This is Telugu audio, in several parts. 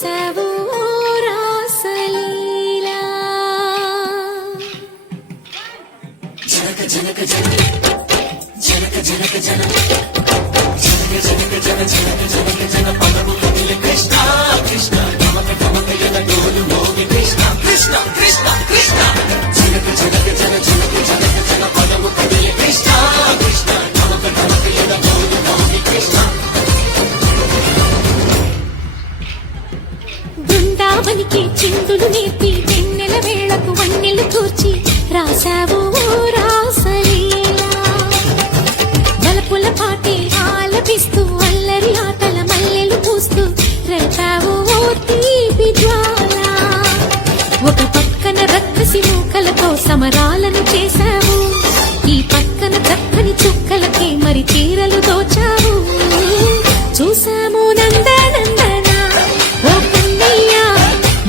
రాసావు రాసలీలా జనక జనక జనక జనక జనక జనక జనక జనక జనక జనక జన పదము కదిలే కృష్ణ కృష్ణ నమక నమక యన డోలు మోగి కృష్ణ కృష్ణ కృష్ణ కృష్ణ జనక జనక జన జనక జనక జన పదము కదిలే కృష్ణ కృష్ణ నమక నమక యన డోలు మోగి కృష్ణ బృందావనికి చిందులు నేర్పి వెన్నెల వేళకు వన్నెలు కూర్చి రాసావు రాసలీలా బలపుల పాటే ఆలపిస్తూ అల్లరి ఆటల మల్లెలు పూస్తూ రేపావు తీపి జ్వాల ఒక పక్కన రక్కసి మూకలతో సమరాలను చేశావు ఈ పక్కన చక్కని చుక్కలకే మరి చీరలు దోచావు చూసాము నందనందన ఓ కన్నయ్య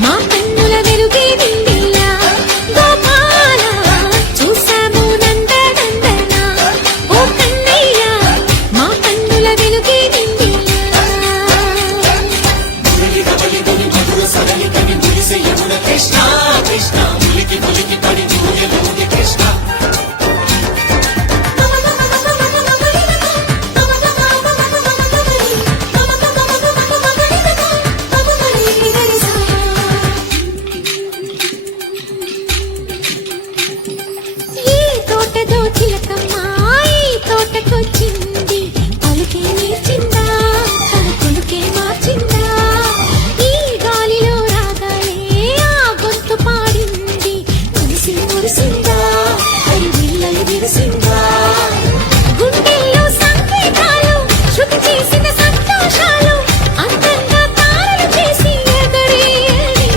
మా కన్నుల వెలుగే నిండిలా గోపాల చూసాము నందనందన ఓ కన్నయ్య మా కన్నుల వెలుగే నిండిలా మధుర సరళి కవి మురిసే యమున కృష్ణ కృష్ణ ములికి ములికి పడి జూయలోని కృష్ణ తోటకొచ్చింది పలుకే నేర్చిందా తన కొలుకే మార్చిందా ఈ గాలిలో రాగాలే ఆ గొంతు పాడింది మురిసి మురిసిందా అరి విల్లలు విరిసిందా గుండెల్లో సంకేతాలు శృతి చేసిన సంతోషాలు అందంగా తారలు చేసి ఎగరేయని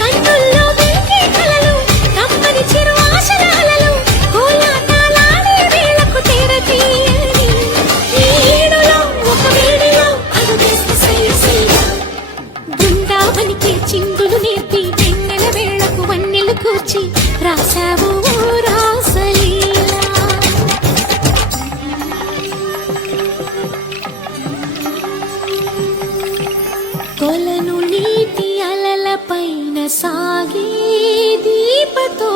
కన్నుల్లో వెలిగే కలలు కమ్మని చిరు ఆశలాలలు కోలాటాలాడే వేళకు తెరతీయని ఈడులో ఒక వేడిలో అడుగేసి సైసైగా బృందావనికి చిందులు నేర్పి వెన్నెల వేళకు వన్నెలు కూర్చి రాసావు రాసలీలా కొలను నీటి అలల పైన సాగే దీపతో